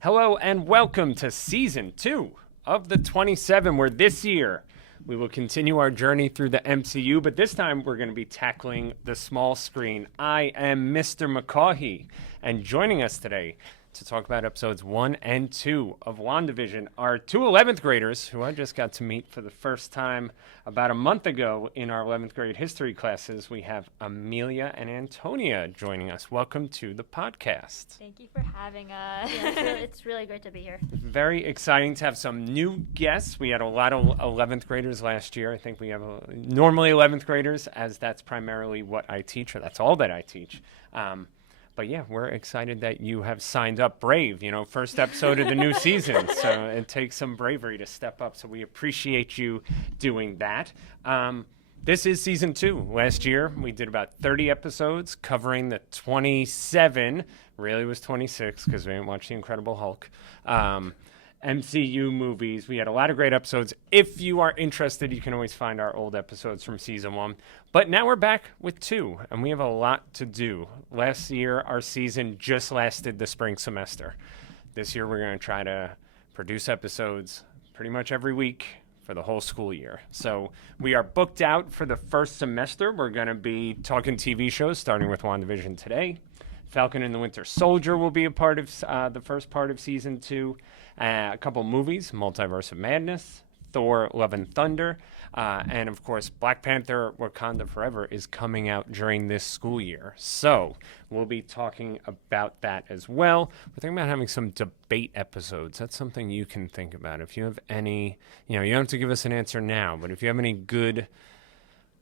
Hello and welcome to Season 2 of the 27, where this year we will continue our journey through the MCU, but this time we're going to be tackling the small screen. I am Mr. McCaughey, and joining us today to talk about episodes 1 and 2 of WandaVision are two 11th graders who I just got to meet for the first time about a month ago in our 11th grade history classes. We have Amelia and Antonia joining us. Welcome to the podcast. Thank you for having us. Yeah, it's really great to be here. Very exciting to have some new guests. We had a lot of 11th graders last year. I think we have normally 11th graders, as that's primarily what I teach, or that's all that I teach. But yeah, we're excited that you have signed up brave, first episode of the new season. So it takes some bravery to step up. So we appreciate you doing that. This is season 2. Last year, we did about 30 episodes covering the 27, really was 26 because we didn't watch The Incredible Hulk, MCU movies. We had a lot of great episodes. If you are interested, you can always find our old episodes from season 1. But now we're back with 2, and we have a lot to do. Last year, our season just lasted the spring semester. This year, we're going to try to produce episodes pretty much every week for the whole school year. So we are booked out for the first semester. We're going to be talking TV shows, starting with WandaVision today. Falcon and the Winter Soldier will be a part of the first part of season 2. A couple movies, Multiverse of Madness, Thor, Love and Thunder, and of course, Black Panther, Wakanda Forever is coming out during this school year. So we'll be talking about that as well. We're thinking about having some debate episodes. That's something you can think about. If you have any, you don't have to give us an answer now, but if you have any good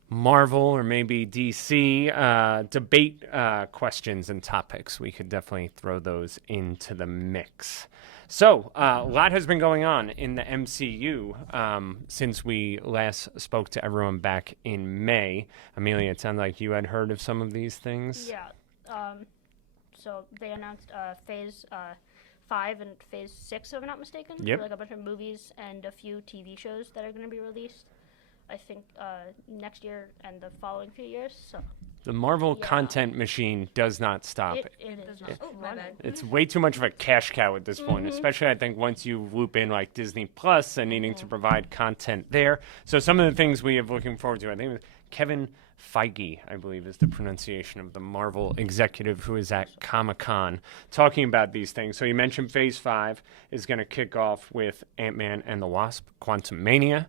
Marvel or maybe DC debate questions and topics, we could definitely throw those into the mix. So, a lot has been going on in the MCU since we last spoke to everyone back in May. Amelia, it sounded like you had heard of some of these things. Yeah. So they announced Phase 5 and Phase 6, if I'm not mistaken. Yep. Like a bunch of movies and a few TV shows that are going to be released, I think, next year and the following few years. So The Marvel content machine does not stop. it is just running. It's way too much of a cash cow at this point, especially I think once you loop in like Disney Plus and needing to provide content there. So some of the things we have looking forward to, I think Kevin Feige, I believe is the pronunciation of the Marvel executive who is at Comic-Con talking about these things. So you mentioned Phase 5 is going to kick off with Ant-Man and the Wasp, Quantumania.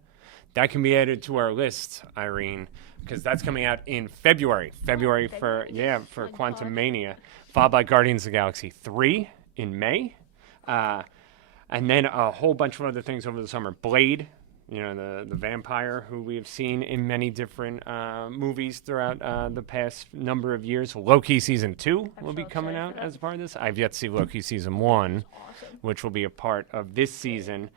That can be added to our list, Irene, because that's coming out in February. February for Quantumania, followed by Guardians of the Galaxy 3 in May. And then a whole bunch of other things over the summer. Blade, the vampire who we have seen in many different movies throughout the past number of years. Loki Season 2 will be coming out as part of this. I've yet to see Loki Season 1, which will be a part of this season.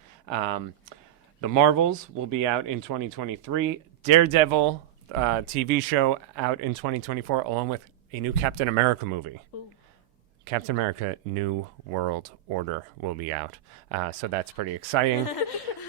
The Marvels will be out in 2023. Daredevil TV show out in 2024, along with a new Captain America movie. Ooh. Captain America New World Order will be out. So that's pretty exciting.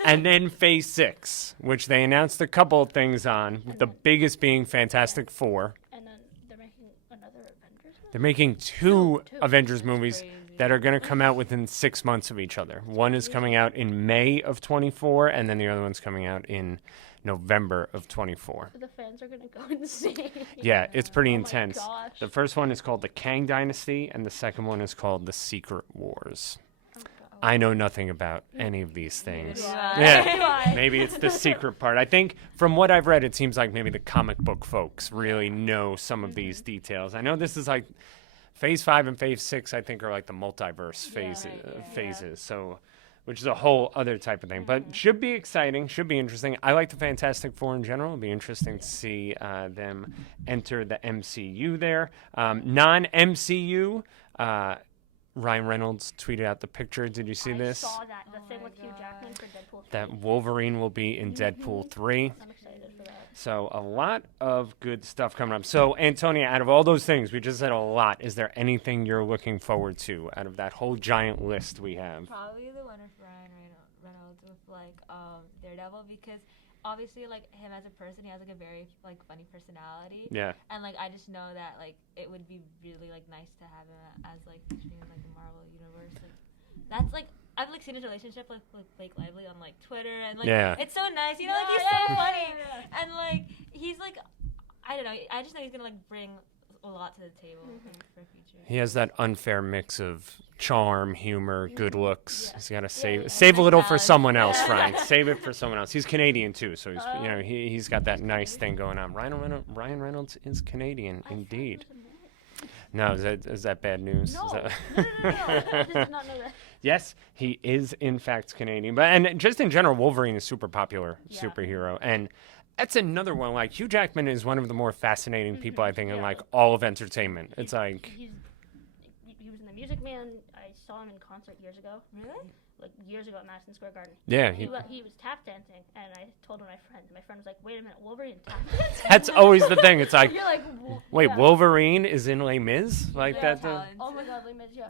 And then Phase 6, which they announced a couple of things on, the biggest being Fantastic Four. And then they're making another Avengers movie? They're making two Avengers movies crazy. that are going to come out within 6 months of each other. One is coming out in May of 24, and then the other one's coming out in November of 24. So the fans are going to go insane. Yeah, it's pretty Oh my intense. gosh. The first one is called The Kang Dynasty, and the second one is called The Secret Wars. I know nothing about any of these things. Yeah, maybe it's the secret part. I think from what I've read, it seems like maybe the comic book folks really know some of these details. I know this is like Phase 5 and Phase 6, I think, are like the multiverse phases. So, which is a whole other type of thing. But should be exciting, should be interesting. I like the Fantastic Four in general. It'll be interesting to see them enter the MCU there. Non-MCU, Ryan Reynolds tweeted out the picture. Did you see this? I saw that. The thing with Hugh Jackman for Deadpool 3. That Wolverine will be in Deadpool 3. I'm excited for that. So a lot of good stuff coming up. So, Antonia, out of all those things, we just said a lot. Is there anything you're looking forward to out of that whole giant list we have? Probably the one with Ryan Reynolds with Daredevil, because obviously, like, him as a person, he has, like, a very, like, funny personality. Yeah. And, like, I just know that, like, it would be really, like, nice to have him as, like, featuring in, like, the Marvel universe. Like, that's like I've like seen his relationship with Blake Lively on like Twitter and like Yeah. it's so nice, you know, like he's so funny and like he's like I don't know, I just know he's gonna like bring a lot to the table for future. He has that unfair mix of charm, humor, good looks. Yeah. He's got to Yeah. save a little for Balance. someone else, Yeah. Frank. Save it for someone else. He's Canadian too, so he's he's got that nice thing going on. Ryan Reynolds is Canadian, indeed. No, is that bad news? No. Is that- No. I just did not know that. Yes, he is in fact Canadian. And just in general, Wolverine is super popular Yeah. superhero, and that's another one. Like Hugh Jackman is one of the more fascinating people I think in Yeah. like all of entertainment. It's like He was in The Music Man. I saw him in concert years ago. Really? Like years ago at Madison Square Garden. yeah, He was tap dancing, and I told my friend. My friend was like, "Wait a minute, Wolverine tap dancing?" that's always the thing. It's like You're like, wait, yeah. Wolverine is in Les Mis like Yeah, that. talent. Oh my God, Les Mis, yeah.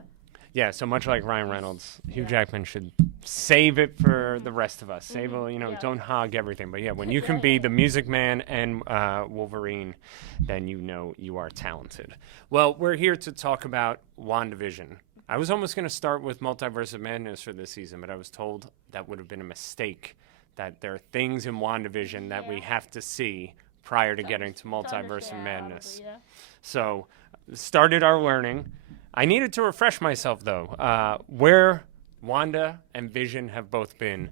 Yeah, so much like Ryan Reynolds, Hugh Yeah. Jackman should save it for the rest of us. Save, Yeah. don't hog everything. But yeah, when you can be the Music Man and Wolverine, then you know you are talented. Well, we're here to talk about WandaVision. I was almost going to start with Multiverse of Madness for this season, but I was told that would have been a mistake, that there are things in WandaVision that we Yeah. have to see prior to getting to Multiverse of Yeah, Madness. probably, yeah. So, started our learning. I needed to refresh myself, though, where Wanda and Vision have both been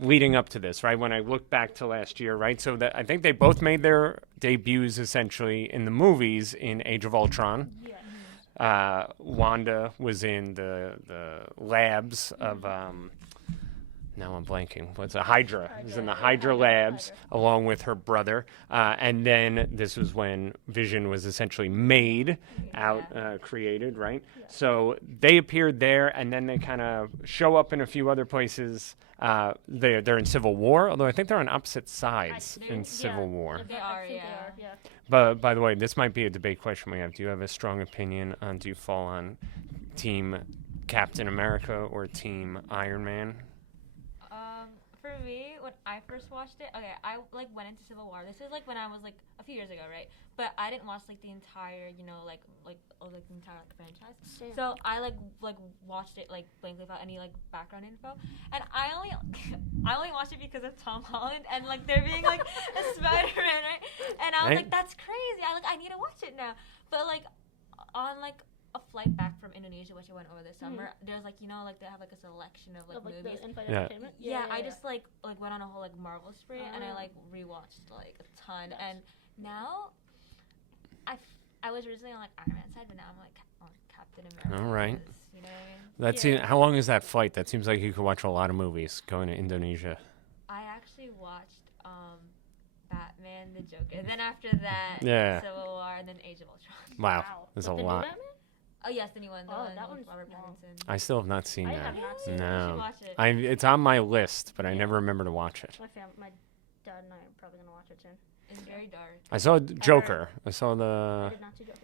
leading up to this, right? When I look back to last year, right? So that I think they both made their debuts essentially in the movies in Age of Ultron. Yeah. Wanda was in the labs of now I'm blanking. What's a Hydra? It was in the Hydra labs along with her brother. And then this was when Vision was essentially made created, right? Yeah. So they appeared there, and then they kind of show up in a few other places. They're in Civil War, although I think they're on opposite sides in Civil War. They I are, think yeah. they are, yeah. But by the way, this might be a debate question we have. Do you have a strong opinion on, do you fall on Team Captain America or Team Iron Man? For me, when I first watched it, okay, I like went into Civil War. This is like when I was like a few years ago, right? But I didn't watch like the entire, the entire franchise. Same. So I like watched it like blankly without any like background info, and I only watched it because of Tom Holland and like there being like a Spider-Man, right? And I was Right. like, that's crazy. I need to watch it now. But like on like a flight back from Indonesia, which I went over this summer, there's like they have like a selection of like movies. The in-flight Yeah. entertainment? Yeah, I just like went on a whole like Marvel spree and I Oh. like rewatched like a ton. Nice. And now I was originally on like Iron Man side, but now I'm like on Captain America. All right. because, you know what I mean? That's Yeah. how long is that flight? That seems like you could watch a lot of movies going to Indonesia. I actually watched Batman, the Joker. And then after that, Yeah. Civil War, and then Age of Ultron. Wow, Wow. there's With a the new lot. Batman? Oh yes, the new one. The Oh, one that with one's Robert long. Pattinson. I still have not seen I that. have not Really? seen it. You No. should watch it. It's on my list, but I Yeah. never remember to watch it. My dad and I are probably gonna watch it soon. It's very dark. I saw Joker. I saw I the did not see Joker.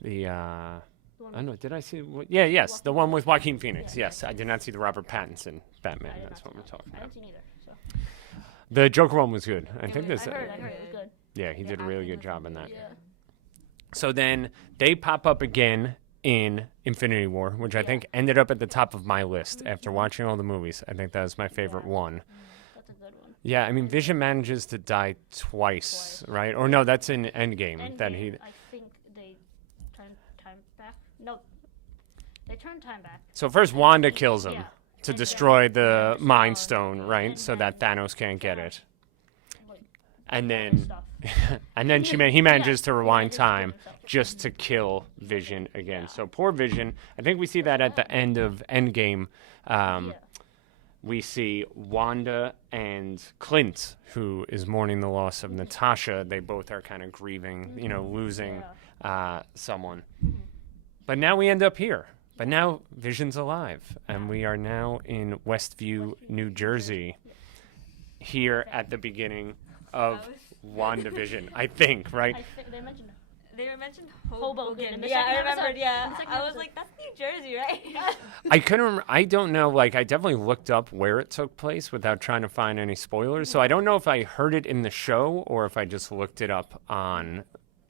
the. The one I don't know. Did I see? Yes, the one with Joaquin Phoenix. Yeah. Yes, I did not see the Robert Pattinson Batman. I did That's not what see we're that. talking I about. haven't seen either. So. The Joker one was good. I think I this. I heard it was good. Yeah, he The did a really acting good was job in that. really Yeah. good. So then they pop up again in Infinity War, which I Yeah. think ended up at the top of my list after watching all the movies. I think that was my favorite Yeah. one. That's a good one. Yeah, I mean, Vision manages to die twice, right? Or no, that's in Endgame. That he. Endgame, I think they turned time back. No, they turned time back. So first, Wanda kills him Yeah. to And destroy then- the Yeah, Mind destroy Stone, it. right? And So that then Thanos can't get it. Like, And all this then, stuff. and then he Yeah, manages to he rewind manages to kill time himself. just to kill Vision again. Yeah. So poor Vision. I think we see that at the end of Endgame. Yeah. We see Wanda and Clint, who is mourning the loss of Natasha. They both are kind of grieving, losing someone. But now we end up here. But now Vision's alive, and we are now in Westview, New Jersey, here at the beginning of WandaVision, I think, right? I think they mentioned They were mentioned Hoboken in the Yeah, second I remembered. episode. In Yeah, the second I was episode. like, that's New Jersey, right? I couldn't. I don't know. Like, I definitely looked up where it took place without trying to find any spoilers. So I don't know if I heard it in the show or if I just looked it up on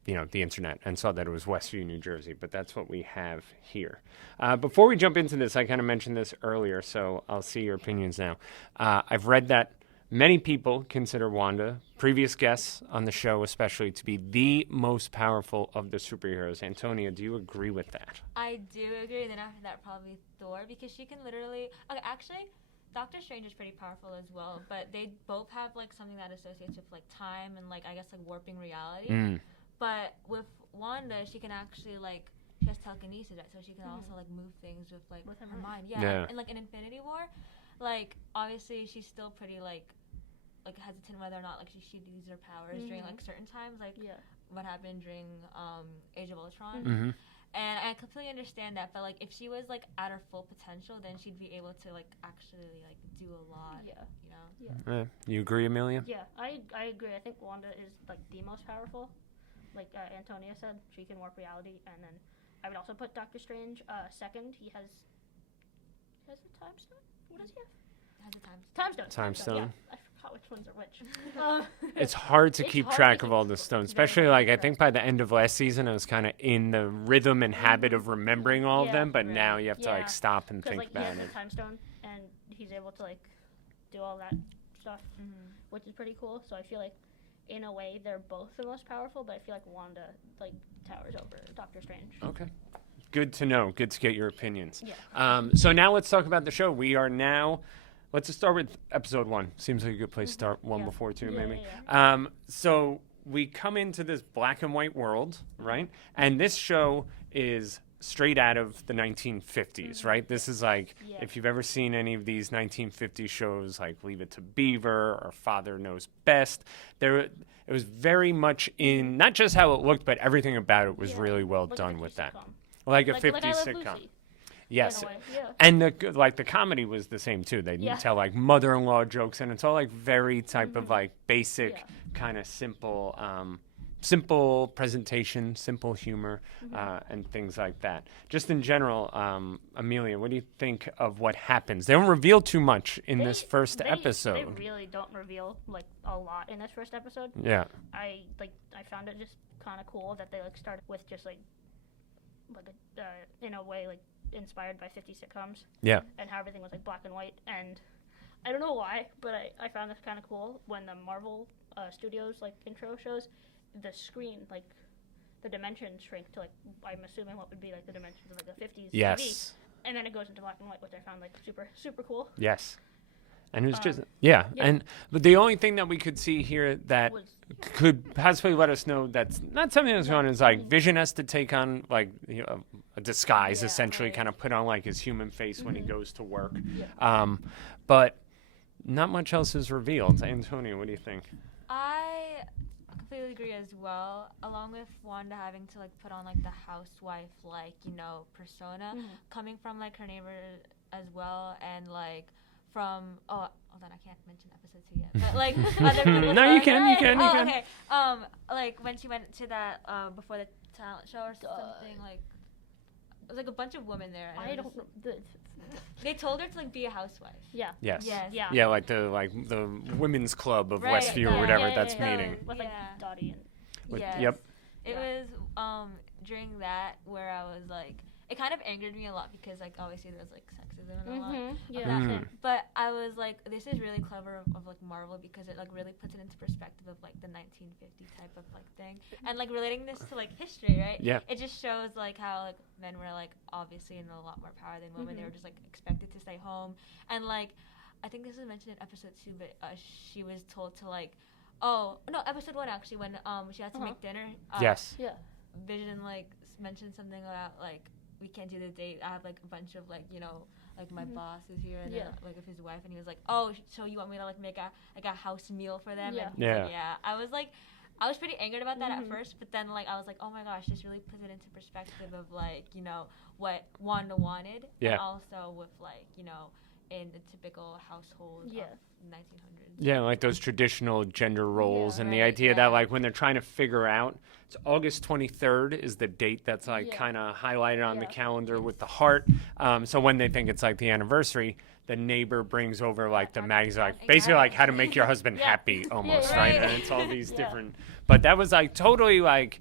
the internet and saw that it was Westview, New Jersey, but that's what we have here. Before we jump into this, I kind of mentioned this earlier, so I'll see your opinions now. I've read that many people consider Wanda, previous guests on the show especially, to be the most powerful of the superheroes. Antonia, do you agree with that? I do agree, and then after that, probably Thor, because she can literally... Okay, actually, Doctor Strange is pretty powerful as well, but they both have, like, something that associates with, like, time and, like, I guess, like, warping reality. But with Wanda, she can actually, like, she has telekinesis, right? So she can also, like, move things with, like, her mind. Yeah. And, like, in Infinity War, like, obviously, she's still pretty, like hesitant whether or not, like, she'd use her powers during, like, certain times, like, what happened during Age of Ultron. And I completely understand that, but, like, if she was, like, at her full potential, then she'd be able to, like, actually, like, do a lot, you know? You agree, Amelia? Yeah, I agree. I think Wanda is, like, the most powerful. Like Antonia said, she can warp reality, and then I would also put Doctor Strange second. He has the time stone. What does he have? Has a Time stone. Time stone. Yeah, I forgot which ones are which. It's hard to keep track of all the stones, especially, like, I think by the end of last season, I was kind of in the rhythm and habit of remembering all of them, but now you have to, like, stop and think like, about he has it. the time stone, and he's able to, like, do all that stuff, which is pretty cool. So I feel like, in a way, they're both the most powerful, but I feel like Wanda, like, towers over Doctor Strange. Okay. Good to know. Good to get your opinions. Yeah. So now let's talk about the show. We are now... Let's just start with episode 1. Seems like a good place to start. One before 2, maybe. So we come into this black and white world, right? And this show is straight out of the 1950s, right? This is like, if you've ever seen any of these 1950s shows, like Leave It to Beaver or Father Knows Best, it was very much in, not just how it looked, but everything about it was really well done with that. Like a 50s sitcom. Lucy. Yes, and the comedy was the same too. They tell, like, mother-in-law jokes, and it's all, like, very type of, like, basic kind of simple presentation, simple humor, and things like that. Just in general, Amelia, what do you think of what happens? They don't reveal too much in this first episode. They really don't reveal, like, a lot in this first episode. Yeah. I found it just kind of cool that they, like, started with just, like in a way, like, inspired by 50 sitcoms. Yeah. And how everything was, like, black and white. And I don't know why, but I found this kind of cool when the Marvel Studios, like, intro shows, the screen, like, the dimensions shrink to, like, I'm assuming what would be, like, the dimensions of, like, a 50s TV. And then it goes into black and white, which I found, like, super, super cool. Yes. And it was just, but the only thing that we could see here that could possibly let us know that's not something that's going on is, like, Vision has to take on, like, a disguise, essentially, kind of put on, like, his human face when he goes to work. But not much else is revealed. Antonia, what do you think? I completely agree as well, along with Wanda having to, like, put on, like, the housewife, like, persona, coming from, like, her neighbor as well, and, like, from hold on, I can't mention episode 2 yet, but, like, other people. No, you can. Okay. Like, when she went to that before the talent show or something, like, it was, like, a bunch of women there. And I don't know. They told her to, like, be a housewife. Yeah. Yes. Yeah. Yeah, like the women's club of Westview or whatever that's meeting. With, like, Dottie and... Yep. It was during that where I was, like, it kind of angered me a lot because, like, obviously there's, like, sexism and a lot of that. But I was like, this is really clever of like, Marvel because it, like, really puts it into perspective of, like, the 1950 type of, like, thing. And, like, relating this to, like, history, right? Yeah. It just shows, like, how, like, men were, like, obviously in a lot more power than women. They were just, like, expected to stay home. And, like, I think this was mentioned in episode 2, but she was told to, like, episode 1, actually, when she had to make dinner. Yes. Yeah. Vision, like, mentioned something about, like, we can't do the date. I have, like, a bunch of, like, like, my boss is here, and then, like, with his wife, and he was like, oh, so you want me to, like, make a house meal for them? Yeah. And he's like, yeah. I was pretty angered about that at first, but then, like, I was like, oh my gosh, this really puts it into perspective of, like, what Wanda wanted, and also with, like, in the typical household of 1900s. Yeah, like those traditional gender roles and the idea that, like, when they're trying to figure out, it's August 23rd is the date that's, like, kind of highlighted on the calendar with the heart. So when they think it's, like, the anniversary, the neighbor brings over, like, the magazine, like, basically, like, how to make your husband happy almost, right? And it's all these different, but that was, like, totally, like,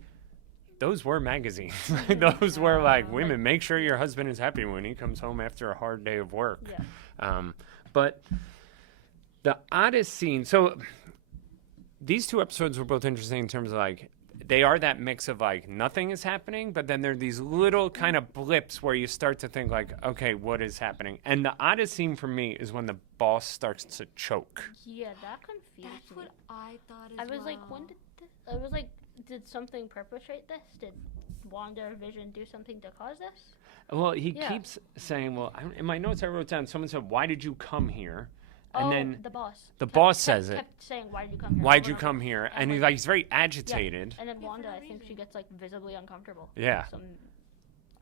those were magazines. Those were like, women, make sure your husband is happy when he comes home after a hard day of work. Yeah. But the oddest scene, so these two episodes were both interesting in terms of like, they are that mix of like nothing is happening, but then there are these little kind of blips where you start to think like, okay, what is happening? And the oddest scene for me is when the boss starts to choke. Yeah, that confused That's me. what I thought as I well. was like, when did this? I was like, did something perpetrate this? Did WandaVision do something to cause this? Well, he Yeah. keeps saying, well, in my notes I wrote down, someone said, why did you come here? And then the boss. the boss says it. Kept saying, "Why did you come here? Why'd over you and come over." here? And And he's like- like, he's very agitated. And then Yeah, for Wanda, no I think she reason. gets like visibly uncomfortable. Yeah. I'm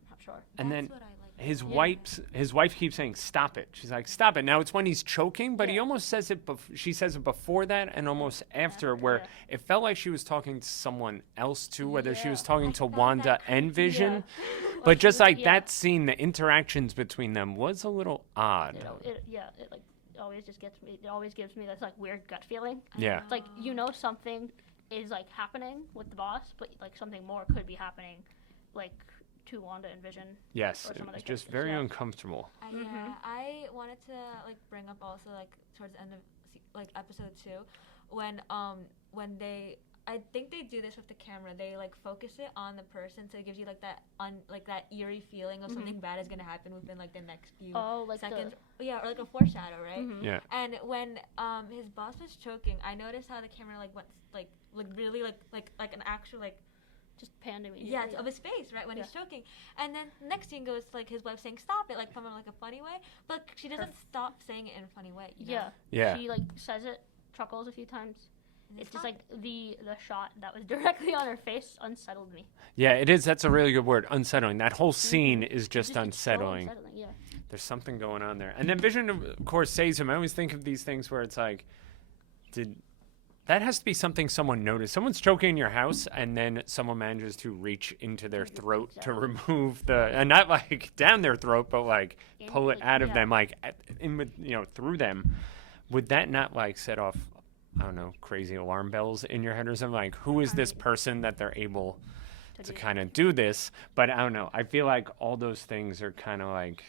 not sure. And That's then what I like. his wife keeps saying, stop it. She's like, stop it. Now it's when he's choking, but he Yeah. almost says it, she says it before that and almost after, where yeah. it felt like she was talking to someone else too, whether she was Yeah. talking I to felt Wanda that and Vision. Yeah. But just like yeah. that scene, the interactions between them was a little odd. It like always just gets me. It always gives me this like weird gut feeling. Yeah. It's like something is like happening with the boss, but like something more could be happening, like to Wanda and Vision. Yes, Or some it other was just characters, very yeah. uncomfortable. Yeah, I wanted to like bring up also like towards the end of like episode 2, when they, I think they do this with the camera. They like focus it on the person, so it gives you like that that eerie feeling of something bad is gonna happen within like the next few Like seconds. Yeah, or like a foreshadow, right? Yeah. And when his boss was choking, I noticed how the camera like went like really like an actual like just panned me. yeah, of his face, right, when he's choking. And then the next scene goes to, like, his wife saying, stop it, like, from, like, a funny way. But she doesn't stop saying it in a funny way, you know? Yeah. Yeah. She like says it, chuckles a few times. And It's just stop like the shot that was directly on her face unsettled me. Yeah, it is. That's a really good word, unsettling. That whole scene is just It's so unsettling. Yeah. There's something going on there. And then Vision, of course, saves him. I always think of these things where it's like, that has to be something someone noticed. Someone's choking in your house, and then someone manages to reach into their throat to remove and not like down their throat, but like pull it out of them, like through them. Would that not like set off, I don't know, crazy alarm bells in your head or something? Like, who is this person that they're able to kind of do this? But I don't know. I feel like all those things are kind of like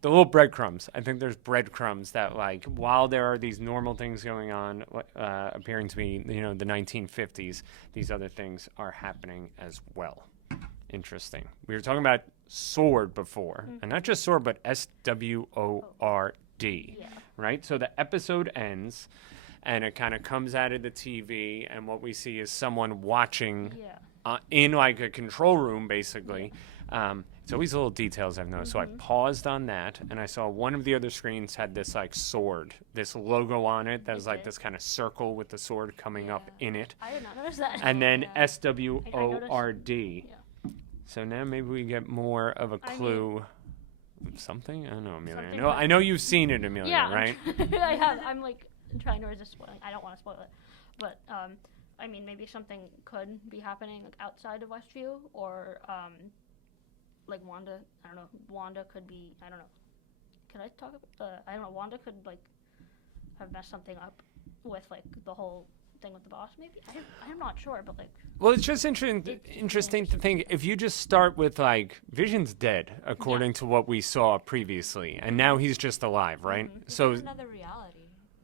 the little breadcrumbs. I think there's breadcrumbs that, like, while there are these normal things going on, appearing to be, the 1950s, these other things are happening as well. Interesting. We were talking about SWORD before, and not just SWORD, but SWORD, right? So the episode ends, and it kind of comes out of the TV, and what we see is someone watching in, like, a control room, basically. It's always little details I've noticed. So I paused on that, and I saw one of the other screens had this like sword, this logo on it that was like this kind of circle with the sword coming up in it. I did not notice that. And then Yeah. SWORD. Yeah. So now maybe we get more of a clue. Something? I don't know, Amelia. Something I know you've seen it, Amelia, Yeah, right? I have. I'm like trying to resist spoiling. I don't want to spoil it, but I mean, maybe something could be happening like outside of Westview, or like Wanda. I don't know. Wanda could be. I don't know. Can I talk about? I don't know. Wanda could like have messed something up with like the whole thing with the boss. Maybe I'm not sure, but like. Well, it's just interesting to think if you just start with like Vision's dead according to what we saw previously, and now he's just alive, right? So It's another reality.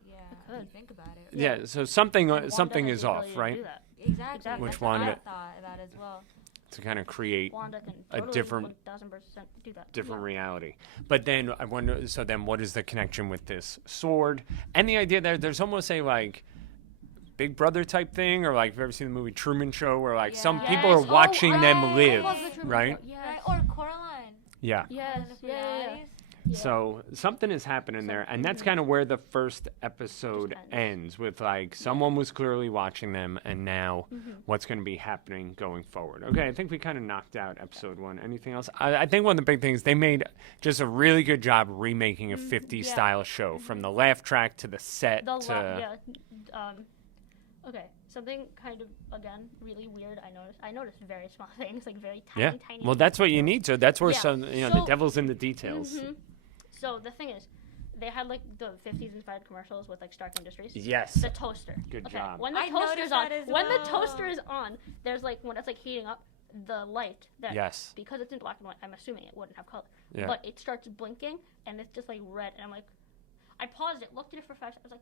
Yeah, if you think about it. yeah, so something Wanda has is the off, ability to right? do that. Exactly. Which That's what I Wanda- thought about as well. To kind of create Wanda can a totally different 1000% do that. different reality. But then I wonder, so then what is the connection with this sword? And the idea that there's almost a like Big Brother type thing, or like, have you ever seen the movie Truman Show, where like some Yeah. people are Yes. watching Oh, them I live, love the Truman right? Show. Yes. Right? Or Coraline. Yeah. Yes. Kind of Yeah. realities. Yeah. So something is happening there, and that's kind of where the first episode Just ends with like someone was clearly watching them, and now what's going to be happening going forward. Okay, I think we kind of knocked out episode 1. Anything else? I think one of the big things, they made just a really good job remaking a 50s style show, from the laugh track to the set to Okay, something kind of again really weird. I noticed very small things, like very tiny, tiny. Well, that's what you need. So that's where Yeah. some the So- devil's in the details. So the thing is, they had like the 50s inspired commercials with like Stark Industries. Yes. The toaster. Good Okay, job. When the I toaster's noticed on, that as when the well. toaster is on, there's like when it's like heating up, the light that Yes. because it's in black and white, I'm assuming it wouldn't have color. Yeah. But it starts blinking and it's just like red, and I'm like, I paused it, looked at it for 5 seconds. I was like,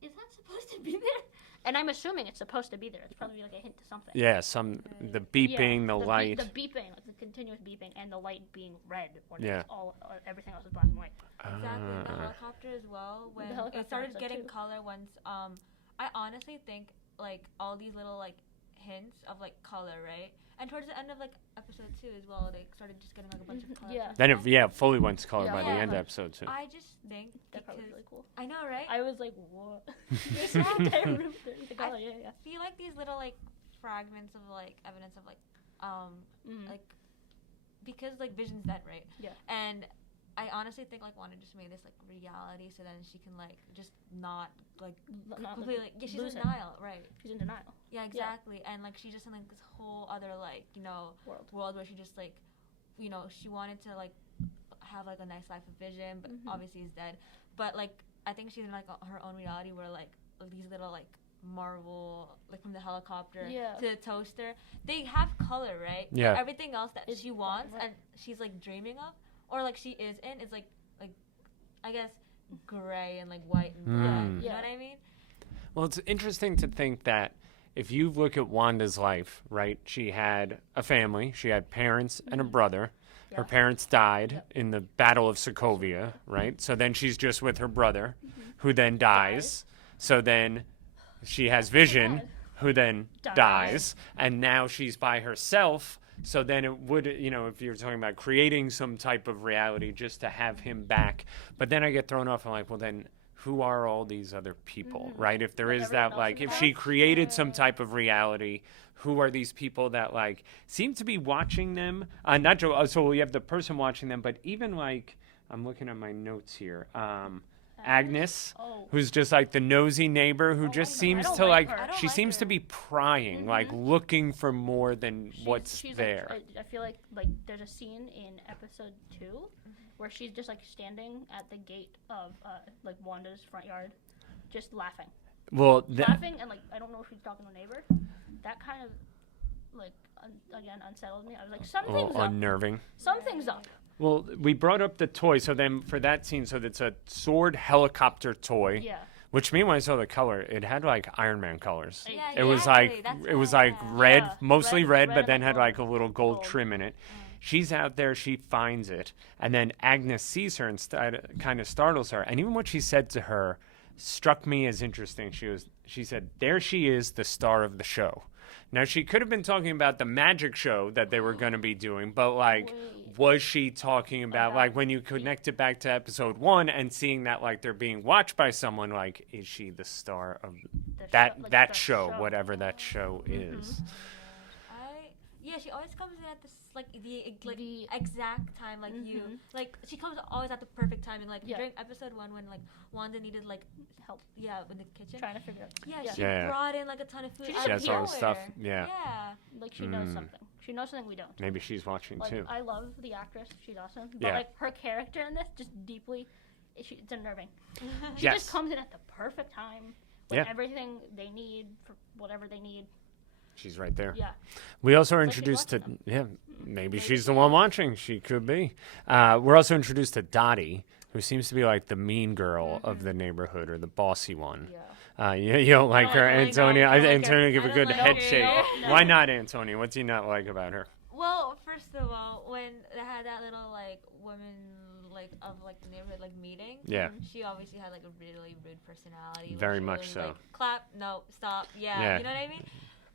is that supposed to be there? And I'm assuming it's supposed to be there. It's probably like a hint to something. Yeah, the beeping, the light. The beeping, like the continuous beeping, and the light being red when Yeah. it's all everything else is black and white. Exactly. The helicopter as well. When helicopter it started episode getting too. color once, I honestly think like all these little like hints of like color, right? And towards the end of like episode 2 as well, they started just getting like a bunch of color. Yeah. Then it fully went to color by the Yeah. end of episode 2. I just think That probably because was really cool. I know, right? I was like, what? The color, yeah. I feel like these little like fragments of like evidence of like like because like Vision's dead, right? Yeah. And I honestly think like Wanda just made this like reality so then she can like just not like completely she's in lose him. denial, right? She's in denial. Yeah, exactly. And like she's just in like this whole other like, you know, world where she just like, you know, she wanted to like have like a nice life with Vision, but obviously he's dead. But like I think she's in like her own reality where like these little like Marvel, like from the helicopter to the toaster, they have color, right? Yeah. But everything else that It's she wants and she's like dreaming of, or like she is in, is like I guess gray and like white and black. You know what I mean? Well, it's interesting to think that if you look at Wanda's life, right? She had a family. She had parents and a brother. Her parents died in the Battle of Sokovia, right? So then she's just with her brother, who then dies. So then she has Vision, who then dies. And now she's by herself. So then it would, you know, if you're talking about creating some type of reality just to have him back. But then I get thrown off and like, well, then who are all these other people, right? If there is that, like, if she created some type of reality, who are these people that, like, seem to be watching them? Not Joe, so we have the person watching them, but even, like, I'm looking at my notes here. Agnes, who's just, like, the nosy neighbor who just seems to, like, she seems to be prying, like, looking for more than what's there. Like, I feel like there's a scene in episode 2 where she's just like standing at the gate of like Wanda's front yard, just laughing. Well, Laughing and like I don't know if she's talking to a neighbor. That kind of like again unsettled me. I was like, something's up. Unnerving. Something's up. Well, we brought up the toy, so then for that scene, so it's a sword helicopter toy. Yeah. Which meanwhile, I saw the color. It had like Iron Man colors. Yeah, It was like red, Yeah. mostly red, but red then and had gold. like a little gold trim in it. She's out there, she finds it, and then Agnes sees her and kind of startles her. And even what she said to her struck me as interesting. She said, "There she is, the star of the show." Now she could have been talking about the magic show that they were going to be doing, but like, was she talking about like when you connect it back to episode 1 and seeing that like they're being watched by someone? Like, is she the star of that show, whatever that show is? Yeah, she always comes in at this the exact time like you. Like she comes always at the perfect timing. Like during episode 1 when like Wanda needed like help. Yeah, in the kitchen. Trying to figure out. Yeah, she brought in like a ton of food. She has all the stuff. Yeah. Like she knows something. She knows something we don't. Maybe she's watching like, too. I love the actress. She's awesome. But like her character in this just deeply, it's unnerving. She just comes in at the perfect time with everything they need for whatever they need. She's right there. Yeah. We also are introduced to, maybe she's the one watching. She could be. We're also introduced to Dottie, who seems to be like the mean girl of the neighborhood or the bossy one. Yeah. You don't like her, Antonia. Antonia, give a good head her, shake. no. Why not, Antonia? What do you not like about her? Well, first of all, when they had that little like woman like of like the neighborhood like meeting, she obviously had like a really rude personality. Very much so. Like, clap, no, stop, you know what I mean?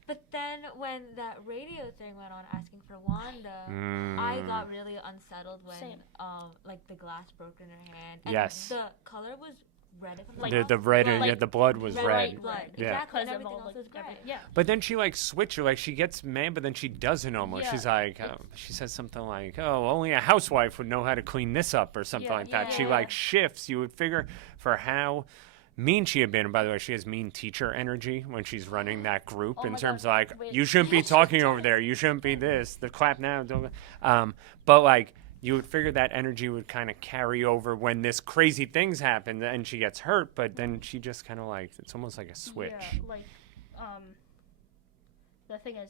But then when that radio thing went on asking for Wanda, I got really unsettled when like the glass broke in her hand. And the color was red. The red, the blood was red. Blood. Yeah. Exactly. And everything else was gray. But then she like switches, like she gets mad, but then she doesn't almost. She's like, she says something like, "Oh, only a housewife would know how to clean this up," or something like that. She like shifts. You would figure for how mean she had been. And by the way, she has mean teacher energy when she's running that group in terms of like, you shouldn't be talking over there. You shouldn't be this. The clap now. Don't. But like, you would figure that energy would kind of carry over when this crazy things happen and she gets hurt. But then she just kind of like, it's almost like a switch. Yeah, like, the thing is,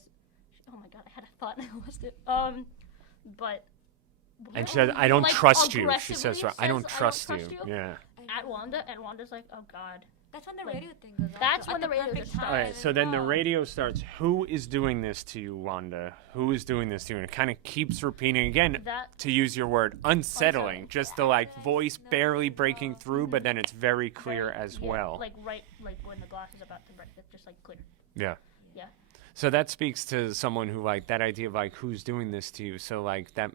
Oh my god, I had a thought and I lost it. But. And she says, "I don't trust you." She aggressively says, "I don't trust you." Yeah. At Wanda, and Wanda's like, "Oh God." That's when the Like, radio thing goes on. that's So when at the radio perfect starts. All right, so then the Oh. radio starts. Who is doing this to you, Wanda? Who is doing this to you? And it kind of keeps repeating again, That to use your word, unsettling. Unsettling. Just the like voice barely breaking through, but then it's very clear as yeah, well. like when the glass is about to break, it's just like clear. Yeah. Yeah. So that speaks to someone who like that idea of like who's doing this to you. So like that,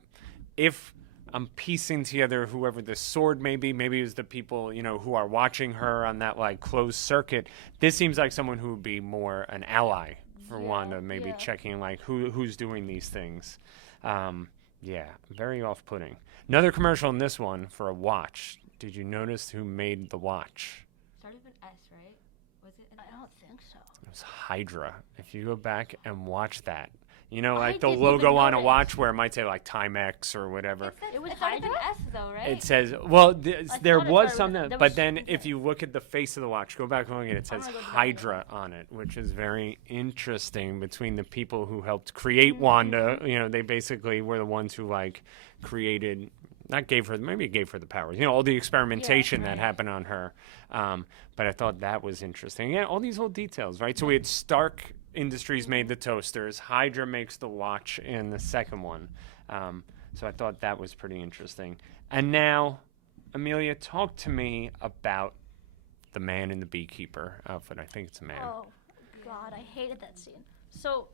if I'm piecing together whoever the sword may be, maybe it was the people, you know, who are watching her on that like closed circuit. This seems like someone who would be more an ally for Wanda, maybe yeah. checking like who's doing these things. Yeah, very off-putting. Another commercial in this one for a watch. Did you notice who made the watch? Started with an S, right? Was it an I don't think so. It was Hydra. If you go back and watch that, you know, I like the didn't logo even on a notice. watch where it might say like Timex or whatever. It was it started with an Hydra? S though, right? It says, well, there thought it was started something, with- there but was- then if you look at the face of the watch, go back and look at it, it says gonna go back and Hydra on it, which is very interesting between the people who helped create Wanda. You know, they basically were the ones who like created, not gave her, maybe gave her the powers, you know, all the experimentation that right. happened on her. But I thought that was interesting. Yeah, all these little details, right? So we had Stark Industries made the toasters. Hydra makes the watch in the second one. So I thought that was pretty interesting. And now, Amelia, talk to me about the man in the beekeeper outfit. I think it's a man. Oh God, I hated that scene. So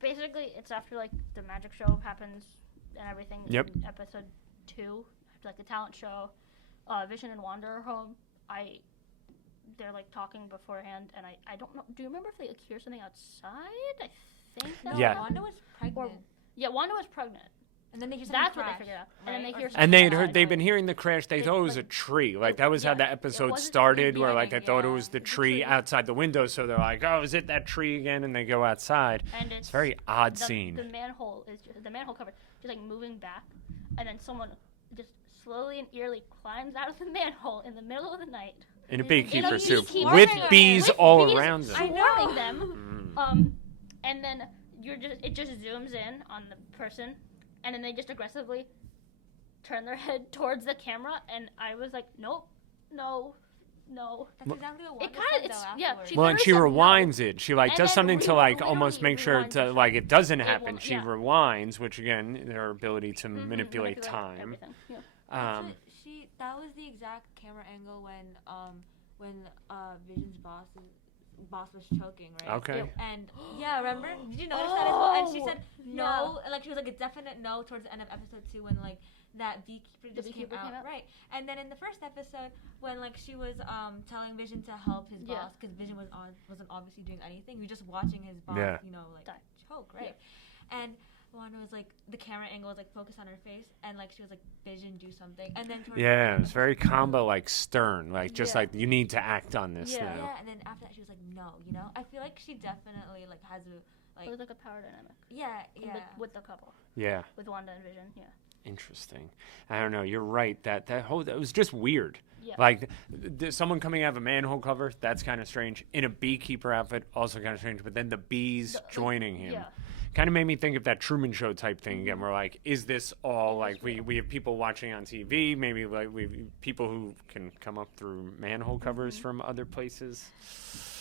basically, it's after like the magic show happens and everything. Yep. In episode 2, like the talent show. Vision and Wanda are home. They're like talking beforehand, and I don't know. Do you remember if they like, hear something outside? I think that Yeah. Wanda was pregnant. Yeah, Wanda was pregnant. And then they hear That's something what they crash, figured out. And then right? they hear Or something And they had outside. heard, they've been hearing the crash. They It- thought it was a like, tree. Like it- that was how yeah, the it episode wasn't started, the where like they beginning, thought it yeah. was the The tree tree. outside the window. So they're like, "Oh, is it that tree again?" And they go outside. And It's a very odd the, scene. The manhole is just, the manhole cover just like moving back, and then someone just slowly and eerily climbs out of the manhole in the middle of the night. In a in a beekeeper suit beekeeper with suit. bees with all bees around them. I swarming know. them. And then it just zooms in on the person, and then they just aggressively turn their head towards the camera, and I was like, nope, no. That's exactly what Wanda It kinda- said, it's- though, yeah, afterwards. she Well, and she literally said no. rewinds it. She like And does then something to like literally almost make sure rewinds to it. like it doesn't It happen. will- She yeah. rewinds, which again, their ability to manipulate time. everything. Yeah. Um, Actually, that was the exact camera angle when Vision's boss was choking, right? okay. And yeah, remember? Did you notice that as well? And she Oh, said no, like she was like a definite no towards the end of episode 2 when like that beekeeper just beekeeper came came out, out? right? And then in the first episode when like she was telling Vision to help his Yeah. boss because Vision wasn't obviously doing anything. He was just watching his boss, Yeah. you know, like Die. choke, right? And Wanda was like the camera angle was like focused on her face and like she was like Vision do something and then towards the Yeah, end it of was very episode 2, combo like stern, like just Yeah. like you need to act on this Yeah. now. yeah, and then after that she was like no, you know. I feel like she definitely like has a It was like a power dynamic yeah, yeah. with the couple, Yeah, with Wanda and Vision. Yeah. interesting. I don't know. You're right. That was just weird. Yeah. Like someone coming out of a manhole cover, that's kind of strange. In a beekeeper outfit, also kind of strange. But then the bees joining him. Yeah. Kind of made me think of that Truman Show type thing again. Where like, is this all like we have people watching on TV? Maybe like we people who can come up through manhole covers from other places.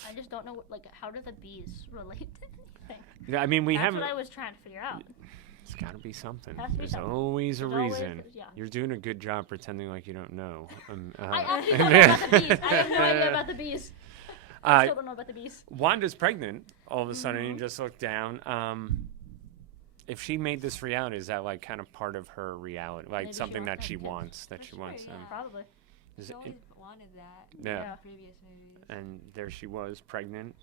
I just don't know how do the bees relate to anything? Yeah, I mean we That's haven't. what I was trying to figure out. It's got to be something. Has to be There's something. always a There's always- reason. yeah. You're doing a good job pretending like you don't know. I actually don't know about the bees. I have no idea about the bees. I still don't know about the bees. Wanda's pregnant. All of a sudden, you just look down. If she made this reality, is that like kind of part of her reality, like Maybe she something that wants she kids. wants, that For she sure, wants? yeah. Probably. Is She it- always wanted that yeah. Yeah. in previous movies. And there she was, pregnant.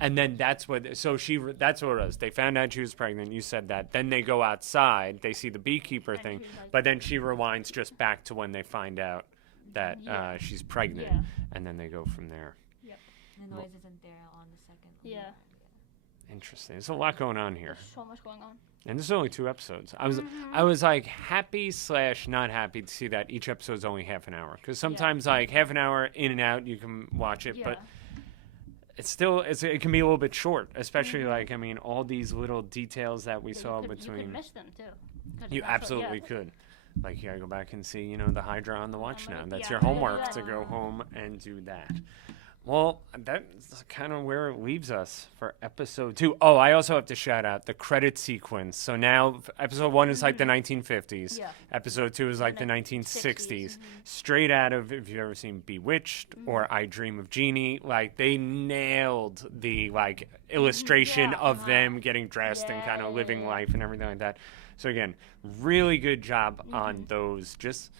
And then that's what. So that's what it was. They found out she was pregnant. You said that. Then they go outside. They see the beekeeper And thing. she's like- But then she rewinds just back to when they find out that Yeah. she's pregnant, Yeah. and then they go from there. The noise isn't there on the second. Yeah. Interesting. There's a lot going on here. There's so much going on. And this is only 2 episodes. I was like happy / not happy to see that each episode's only half an hour. Because sometimes like half an hour in and out, you can watch it. Yeah. But it can be a little bit short, especially like, I mean, all these little details that we saw You between. could miss them too. 'Cause You that's what- absolutely yeah. could. Like, you gotta go back and see, the Hydra on the watch now. That's yeah. your homework Yeah. to go home and do that. Well, that's kind of where it leaves us for episode 2. Oh, I also have to shout out the credit sequence. So now episode 1 is like the 1950s. Yeah. Episode 2 is like the 1960s. Straight out of, if you've ever seen Bewitched or I Dream of Jeannie, like they nailed the like illustration Yeah. of them getting dressed and kind of living life and everything like that. So again, really good job on those, just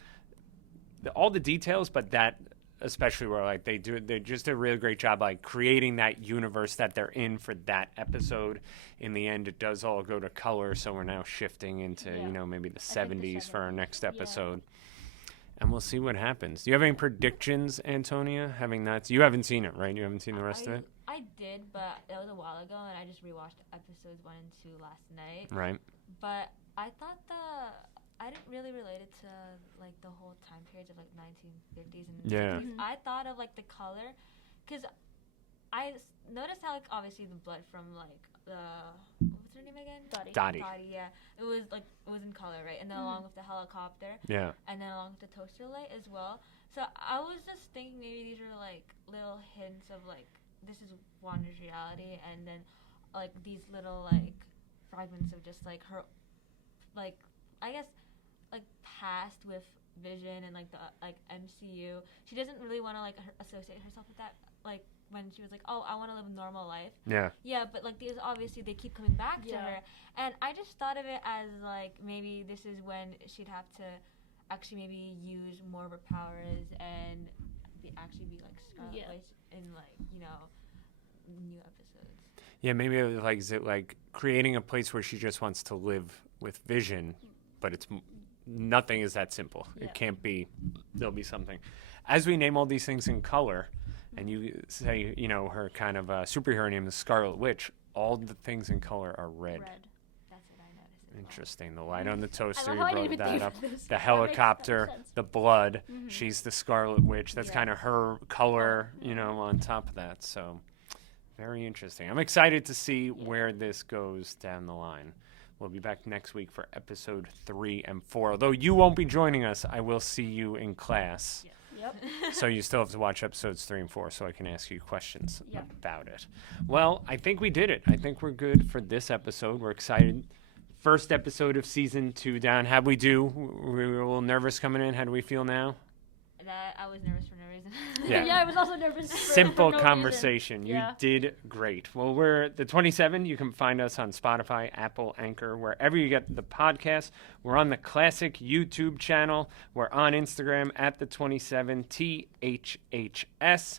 all the details, but that especially where like they just do a really great job like creating that universe that they're in for that episode. In the end, it does all go to color, so we're now shifting into maybe the 70s for our next episode. And we'll see what happens. Do you have any predictions, Antonia? You haven't seen it, right? You haven't seen the rest of it? I did, but it was a while ago, and I just rewatched episodes 1 and 2 last night. Right. But I thought I didn't really relate it to like the whole time periods of like 1950s and 60s. I thought of like the color, because I noticed how like obviously the blood from like what's her name again? Dottie. Yeah, it was in color, right? And then along with the helicopter. Yeah. And then along with the toaster light as well. So I was just thinking maybe these are like little hints of like this is Wanda's reality, and then like these little like fragments of just like her, like I guess like past with Vision and like the like MCU. She doesn't really want to like associate herself with that, like when she was like, oh, I want to live a normal life. Yeah, but like these obviously they keep coming back to her, and I just thought of it as like maybe this is when she'd have to actually maybe use more of her powers and actually be like Scarlet Witch in like new episodes. Yeah, maybe it was like, is it like creating a place where she just wants to live with Vision, but it's nothing is that simple. It can't be. There'll be something. As we name all these things in color, and you say, her kind of superhero name is Scarlet Witch, all the things in color are red. That's what I noticed. Interesting. The light on the toaster, I you love how I wrote didn't that even think up. of this. The That makes helicopter, sense. the blood. She's the Scarlet Witch. That's kind of her color, on top of that. So very interesting. I'm excited to see where this goes down the line. We'll be back next week for episode 3 and 4. Although you won't be joining us, I will see you in class. Yep. So you still have to watch episodes 3 and 4 so I can ask you questions about it. Well, I think we did it. I think we're good for this episode. We're excited. First episode of season 2 down. How'd we do? We were a little nervous coming in. How do we feel now? That I was nervous for no reason. Yeah. I was also nervous. Simple for no conversation. reason. You did great. Well, we're the 27. You can find us on Spotify, Apple, Anchor, wherever you get the podcast. We're on the Classic YouTube channel. We're on Instagram at the 27 THHS.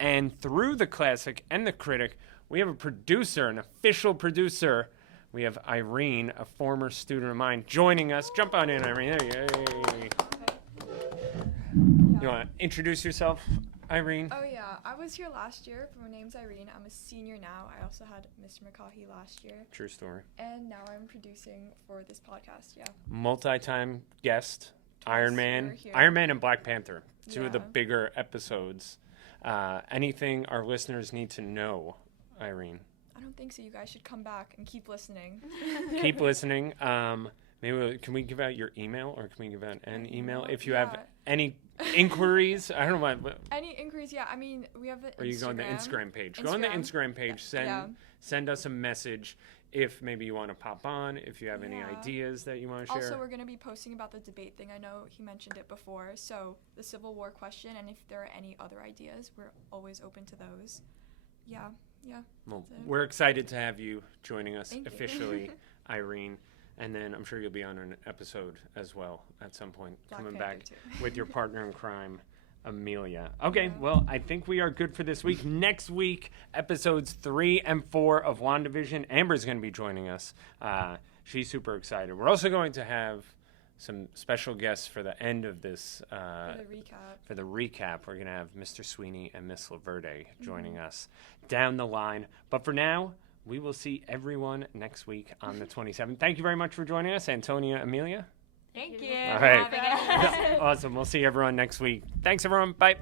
And through the Classic and the Critic, we have a producer, an official producer. We have Irene, a former student of mine, joining us. Jump on in, Irene. There you go. You want to introduce yourself, Irene? Oh yeah, I was here last year. My name's Irene. I'm a senior now. I also had Mr. McCaughey last year. True story. And now I'm producing for this podcast, yeah. Multi-time guest, Iron Man we're here. and Black Panther, two of the Yeah. bigger episodes. Anything our listeners need to know, Irene? I don't think so. You guys should come back and keep listening. Keep listening. Can we give out your email, or can we give out an email if you have Yeah. any inquiries? I don't know what. Any inquiries? Yeah, I mean, we have the Or you go on the Instagram page. Go on the Instagram page. Yeah. Send us a message if maybe you want to pop on. If you have any Yeah. ideas that you want to share. Also, we're going to be posting about the debate thing. I know he mentioned it before. So the Civil War question, and if there are any other ideas, we're always open to those. Yeah. Well, That's it. we're excited to have you joining us Thank you. officially, Irene. And then I'm sure you'll be on an episode as well at some point, Black coming Panther back too. with your partner in crime, Amelia. Okay, Yeah. well, I think we are good for this week. Next week, episodes 3 and 4 of WandaVision. Amber's going to be joining us. She's super excited. We're also going to have some special guests for the end of this. For the recap, we're going to have Mr. Sweeney and Miss Laverde joining us down the line. But for now, we will see everyone next week on the 27th. Thank you very much for joining us, Antonia, Amelia. Thank you. All for right. having us. Awesome. We'll see everyone next week. Thanks, everyone. Bye.